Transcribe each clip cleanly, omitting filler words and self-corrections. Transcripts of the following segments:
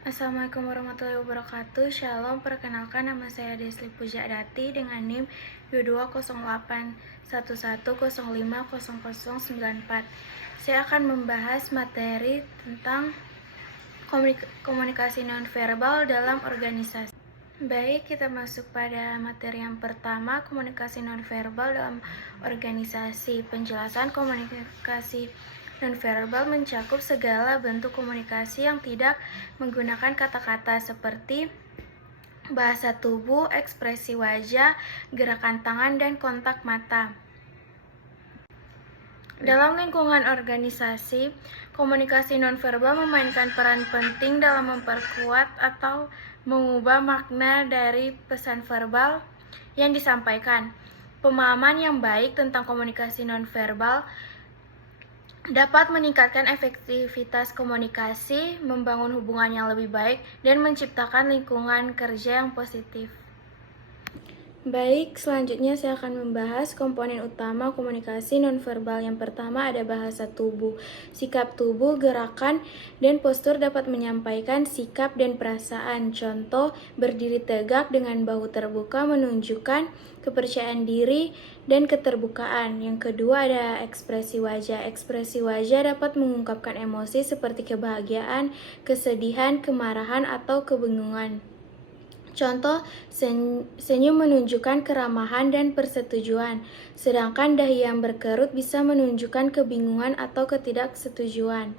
Assalamualaikum warahmatullahi wabarakatuh. Shalom, perkenalkan nama saya Desli Pujadati dengan NIM 220811050094. Saya akan membahas materi tentang komunikasi nonverbal dalam organisasi. Baik, kita masuk pada materi yang pertama, komunikasi nonverbal dalam organisasi. Penjelasan komunikasi nonverbal mencakup segala bentuk komunikasi yang tidak menggunakan kata-kata seperti bahasa tubuh, ekspresi wajah, gerakan tangan, dan kontak mata. Dalam lingkungan organisasi, komunikasi nonverbal memainkan peran penting dalam memperkuat atau mengubah makna dari pesan verbal yang disampaikan. Pemahaman yang baik tentang komunikasi nonverbal dapat meningkatkan efektivitas komunikasi, membangun hubungan yang lebih baik, dan menciptakan lingkungan kerja yang positif. Baik, selanjutnya saya akan membahas komponen utama komunikasi nonverbal. Yang pertama ada bahasa tubuh. Sikap tubuh, gerakan, dan postur dapat menyampaikan sikap dan perasaan. Contoh, berdiri tegak dengan bahu terbuka menunjukkan kepercayaan diri dan keterbukaan. Yang kedua ada ekspresi wajah. Ekspresi wajah dapat mengungkapkan emosi seperti kebahagiaan, kesedihan, kemarahan, atau kebingungan. Contoh, senyum menunjukkan keramahan dan persetujuan, sedangkan dahi yang berkerut bisa menunjukkan kebingungan atau ketidaksetujuan.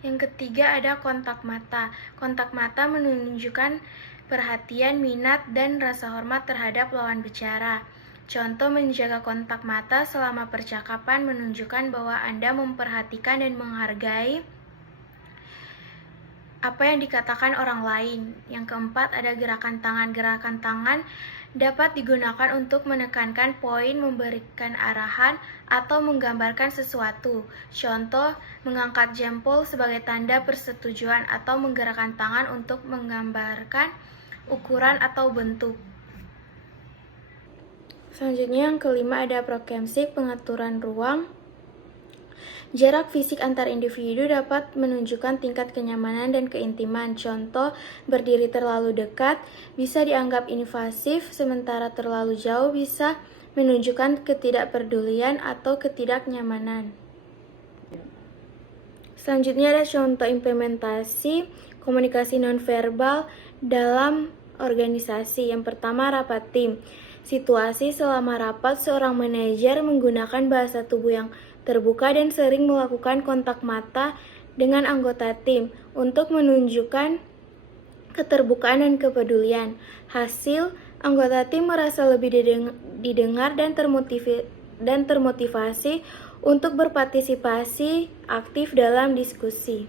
Yang ketiga ada kontak mata. Kontak mata menunjukkan perhatian, minat, dan rasa hormat terhadap lawan bicara. Contoh, menjaga kontak mata selama percakapan menunjukkan bahwa Anda memperhatikan dan menghargai apa yang dikatakan orang lain. Yang keempat ada gerakan tangan. Gerakan tangan dapat digunakan untuk menekankan poin, memberikan arahan, atau menggambarkan sesuatu. Contoh, mengangkat jempol sebagai tanda persetujuan atau menggerakkan tangan untuk menggambarkan ukuran atau bentuk. Selanjutnya yang kelima ada prokemsik, pengaturan ruang. Jarak fisik antar individu dapat menunjukkan tingkat kenyamanan dan keintiman. Contoh, berdiri terlalu dekat bisa dianggap invasif, sementara terlalu jauh bisa menunjukkan ketidakpedulian atau ketidaknyamanan. Selanjutnya ada contoh implementasi komunikasi nonverbal dalam organisasi. Yang pertama, rapat tim. Situasi selama rapat, seorang manajer menggunakan bahasa tubuh yang terbuka dan sering melakukan kontak mata dengan anggota tim untuk menunjukkan keterbukaan dan kepedulian. Hasil, anggota tim merasa lebih didengar dan termotivasi untuk berpartisipasi aktif dalam diskusi.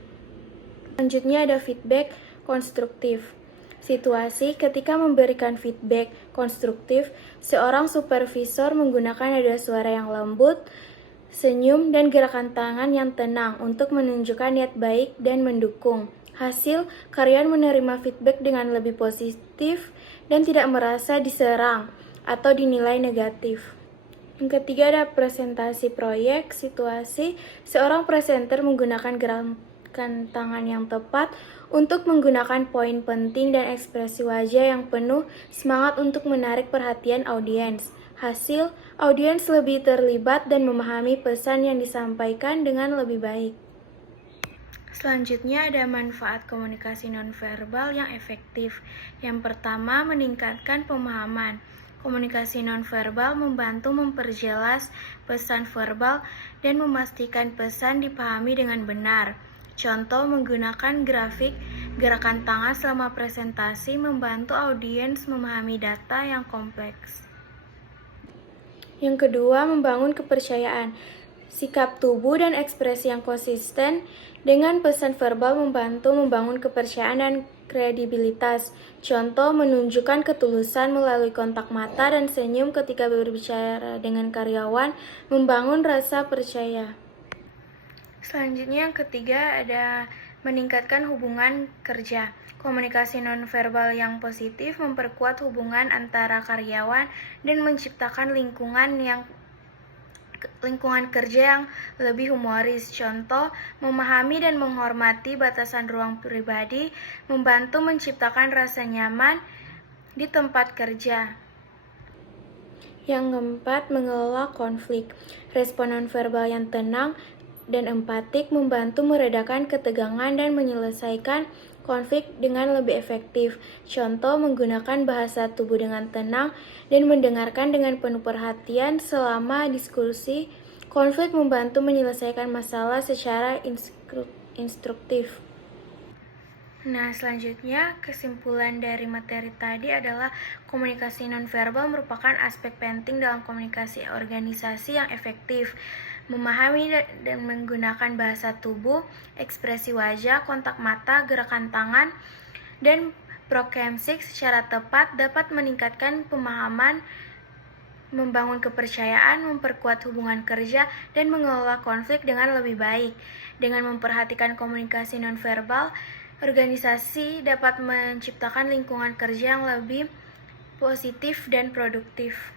Selanjutnya ada feedback konstruktif. Situasi ketika memberikan feedback konstruktif, seorang supervisor menggunakan nada suara yang lembut, senyum, dan gerakan tangan yang tenang untuk menunjukkan niat baik dan mendukung. Hasil, karyawan menerima feedback dengan lebih positif dan tidak merasa diserang atau dinilai negatif. Yang ketiga ada presentasi proyek. Situasi, seorang presenter menggunakan gerakan tangan yang tepat untuk menggunakan poin penting dan ekspresi wajah yang penuh semangat untuk menarik perhatian audiens. Hasil, audiens lebih terlibat dan memahami pesan yang disampaikan dengan lebih baik. Selanjutnya ada manfaat komunikasi nonverbal yang efektif. Yang pertama, meningkatkan pemahaman. Komunikasi nonverbal membantu memperjelas pesan verbal dan memastikan pesan dipahami dengan benar. Contoh, menggunakan grafik, gerakan tangan selama presentasi membantu audiens memahami data yang kompleks. Yang kedua, membangun kepercayaan. Sikap tubuh dan ekspresi yang konsisten dengan pesan verbal membantu membangun kepercayaan dan kredibilitas. Contoh, menunjukkan ketulusan melalui kontak mata dan senyum ketika berbicara dengan karyawan, membangun rasa percaya. Selanjutnya yang ketiga ada meningkatkan hubungan kerja. Komunikasi nonverbal yang positif memperkuat hubungan antara karyawan dan menciptakan lingkungan yang lingkungan kerja yang lebih humoris. Contoh, memahami dan menghormati batasan ruang pribadi, membantu menciptakan rasa nyaman di tempat kerja. Yang keempat, mengelola konflik. Respon nonverbal yang tenang dan empatik membantu meredakan ketegangan dan menyelesaikan konflik dengan lebih efektif. Contoh, menggunakan bahasa tubuh dengan tenang dan mendengarkan dengan penuh perhatian selama diskusi. Konflik membantu menyelesaikan masalah secara instruktif. Nah, selanjutnya kesimpulan dari materi tadi adalah komunikasi nonverbal merupakan aspek penting dalam komunikasi organisasi yang efektif. Memahami dan menggunakan bahasa tubuh, ekspresi wajah, kontak mata, gerakan tangan, dan prokemsik secara tepat dapat meningkatkan pemahaman, membangun kepercayaan, memperkuat hubungan kerja, dan mengelola konflik dengan lebih baik. Dengan memperhatikan komunikasi nonverbal, organisasi dapat menciptakan lingkungan kerja yang lebih positif dan produktif.